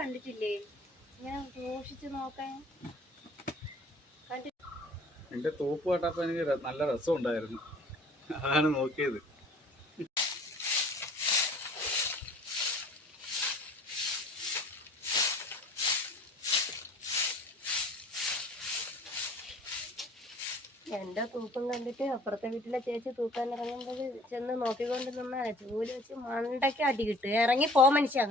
കണ്ടിട്ടില്ലേ ഇങ്ങനെ സൂക്ഷിച്ചു നോക്കാൻ? എന്റെ തോപ്പ് കേട്ടപ്പോ എനിക്ക് നല്ല രസം ഉണ്ടായിരുന്നു, അതാണ് നോക്കിയത്. എന്റെ തൂക്കം കണ്ടിട്ട് അപ്പുറത്തെ വീട്ടിലെ ചേച്ചി തൂക്കാൻ ഇറങ്ങുമ്പോൾ ചെന്ന് നോക്കിക്കൊണ്ട് നിന്നാ ചൂല് വെച്ച് മണ്ടയ്ക്ക് അടി കിട്ടും. ഇറങ്ങി പോ മനുഷ്യ.